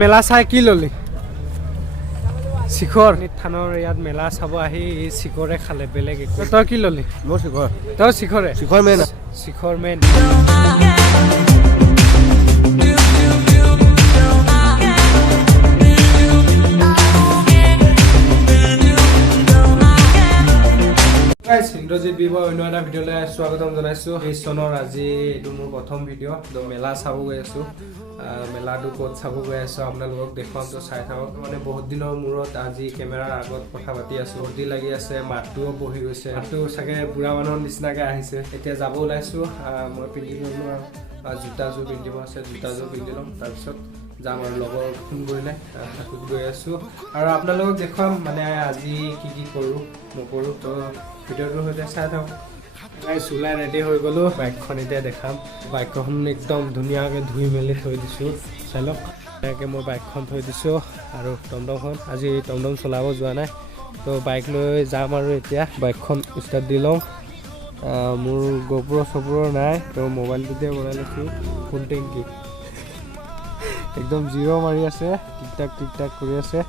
মেলা চাই কি ললি শিখৰ থানৰ ইয়াত মেলা চাব আহি শিখৰে খালে বেলেগ একো তই কি ললি মোৰ শিখৰ তই শিখৰে শিখৰ মেইন ইন্দ্ৰজিৎ বিবৰ অন্য এটা ভিডিঅ'লৈ স্বাগতম জনাইছোঁ এই চনৰ আজি এইটো মোৰ প্ৰথম ভিডিঅ' তো মেলা চাব গৈ আছোঁ মেলাটো ক'ত চাব গৈ আছোঁ আপোনালোকক দেখুৱাম তো চাই থাকক মানে বহুত দিনৰ মূৰত আজি কেমেৰাৰ আগত কথা পাতি আছোঁ চৰ্দি লাগি আছে মাতটোও বহি গৈছে মাতটো চাগে বুঢ়া মানুহৰ নিচিনাকৈ আহিছে এতিয়া যাব ওলাইছোঁ মই পিন্ধি ল'লোঁ আৰু জোতাযোৰ পিন্ধিব আছে জোতাযোৰ পিন্ধি ল'ম তাৰপিছত যাম আৰু লগৰ ফোন কৰিলে থাকোঁত গৈ আছোঁ আৰু আপোনালোকক দেখুৱাম মানে আজি কি কৰোঁ নকৰোঁ তো ভিডিঅ'টোৰ সৈতে চাই থাকক চুলাই ৰেডি হৈ গ'লোঁ বাইকখন এতিয়া দেখাম বাইকখন একদম ধুনীয়াকৈ ধুই মেলি থৈ দিছোঁ চাই লওক ধুনীয়াকৈ মই বাইকখন থৈ দিছোঁ আৰু টমটমখন আজি টমটম চলাব যোৱা নাই তো বাইক লৈ যাম আৰু এতিয়া বাইকখন ষ্টাৰ্ট দি লওঁ মোৰ গোপ্ৰ' নাই তো মোবাইলটোতে বনাই লৈছোঁ ফুল টেংকি একদম জিৰ' মাৰি আছে টিক টাক কৰি আছে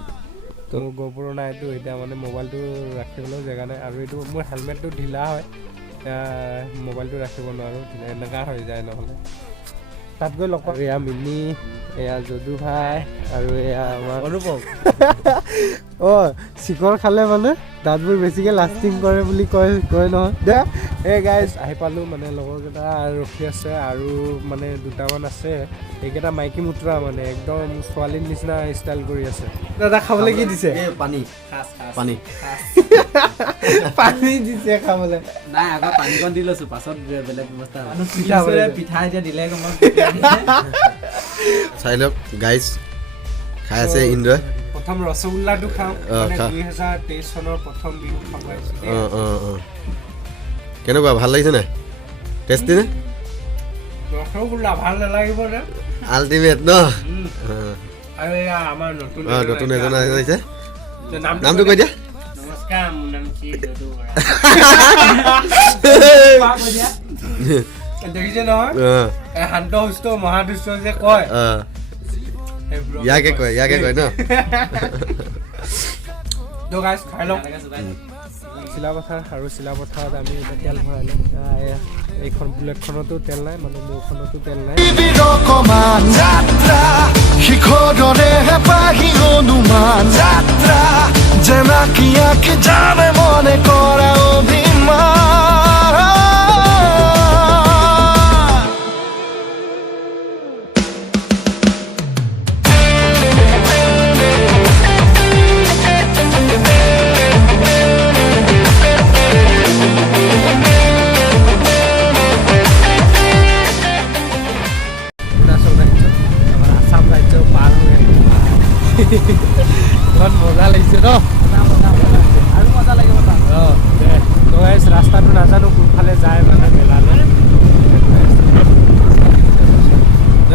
তো গোপ্ৰ' নাইতো এতিয়া মানে মোবাইলটো ৰাখিবলৈ জেগা নাই আৰু এইটো মোৰ হেলমেটটো ঢিলা হয় মোবাইলটো ৰাখিব নোৱাৰোঁ এনেকুৱা হৈ যায় নহ'লে তাত গৈ লগ এয়া মিনি এয়া যদু ভাই আৰু এয়া আমাৰ অনুপম অঁ চিকৰ খালে মানে দাঁতবোৰ বেছিকৈ লাষ্টিং কৰে বুলি কয় নহয় দে এই গাইজ আহি পালোঁ মানে লগৰকেইটা ৰখি আছে আৰু মানে দুটামান আছে এইকেইটা মাইকী মুতৰা মানে একদম ছোৱালীৰ নিচিনা ষ্টাইল কৰি আছে দাদা খাবলৈ কি দিছে পানী পানী দিছে খাবলৈ নাই আগত পানীকণ দি লৈছোঁ পাছত বেলেগ ব্যৱস্থা পিঠা এতিয়া দিলে চাই লওক গাইজ খাই আছে ইন্দ্ৰই প্ৰথম ৰসগোল্লাটো খাওঁ 2023 চনৰ প্ৰথম বিহু খাব আহিছোঁ কেনেকুৱা ভাল লাগিছে নাই টেষ্টি নে ৰসগোল্লা ভাল নালাগিব নে আল্টিমেট ন আৰু এয়া আমাৰ নতুন এজন আহিছে নামটো কৈ দিয়া নমস্কাৰ মোৰ নাম শ্ৰী যদু দেখিছে নহয় শান্ত সুস্থ মহাদুষ্ট যে কয় ইয়াকে কয় ন তো গাইজ খাই লওঁ চিলাপথাৰ আৰু চিলাপথাৰত আমি এতিয়া তেল ভৰালোঁ এইখন বুলেটখনতো তেল নাই মানে মোৰখনতো তেল নাই শিখৰে পাহি অনুমান যাত্ৰা জেনাকিয়াকে জানে মনে কৰা অভিমান ইমান মজা লাগিছে ন আৰু মজা লাগিব অঁ তো ৰাস্তাটো নাজানো কোনফালে যায় মানে মেলালৈ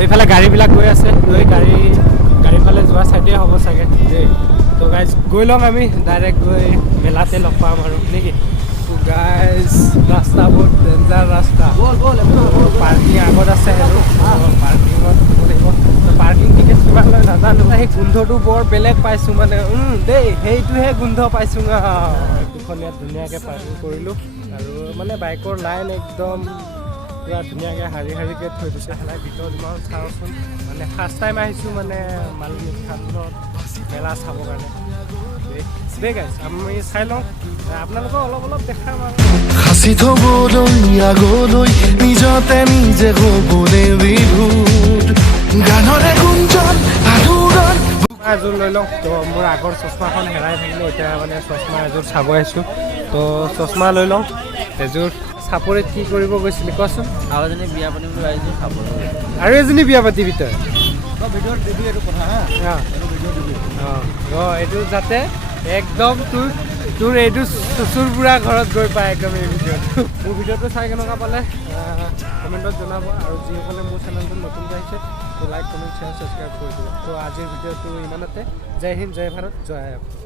এইফালে গাড়ীবিলাক গৈ আছে গাড়ী ফালে যোৱা চাইডে হ'ব চাগে দেই তো গাইজ গৈ লওঁ আমি ডাইৰেক্ট গৈ মেলাতে লগ পাম আৰু নেকি গাইজ ৰাস্তা বহুত ডেঞ্জাৰ ৰাস্তা পাৰ্কিং আগত আছে আৰু পাৰ্কিঙত লাগিব পাৰ্কিং টিকেট কিমান লয় নাজানো সেই গোন্ধটো বৰ বেলেগ পাইছোঁ মানে দেই সেইটোহে গোন্ধ পাইছোঁ দুখন ইয়াত ধুনীয়াকৈ পাৰ্কিং কৰিলোঁ আৰু মানে বাইকৰ লাইন একদম পুৰা ধুনীয়াকৈ শাৰীকৈ থৈ দিছে সেলাই ভিতৰত যিমান চাওঁচোন মানে ফাৰ্ষ্ট টাইম আহিছোঁ মানে মালিনী থানত মেলা চাবৰ কাৰণে দেই গাইজ আমি চাই লওঁ আপোনালোকক অলপ দেখাম আৰু সাঁচি থ'বলৈ আগলৈ নিজতে নিজে হ'বলৈ বিভূত গানৰে গুঞ্জন আলোড়ন এযোৰ লৈ লওঁ তো মোৰ আগৰ চশমাখন হেৰাই থাকিলে এতিয়া মানে চশমা এযোৰ চাব আহিছোঁ তো চশমা লৈ লওঁ এযোৰ চাপৰিত কি কৰিব গৈছিলি কোৱাচোন আৰু এজনী বিয়া পাতিম বুলি আহিছোঁ খাবলৈ আৰু এজনী বিয়া পাতিবি তই ভিডিঅ'ত দিবি এইটো কথা হা অঁ এইটো যাতে একদম তোৰ এইটো চুচুৰ বুঢ়া ঘৰত গৈ পায় একদম এই ভিডিঅ'টো মোৰ ভিডিঅ'টো চাই কেনেকুৱা পালে কমেণ্টত জনাব আৰু যিসকলে মোৰ চেনেলটো নতুনকৈ আহিছে তো লাইক কমেণ্ট শ্বেয়াৰ ছাবস্ক্ৰাইব কৰি দিব তো আজিৰ ভিডিঅ'টো ইমানতে জয় হিন্দ জয় ভাৰত জয় অসম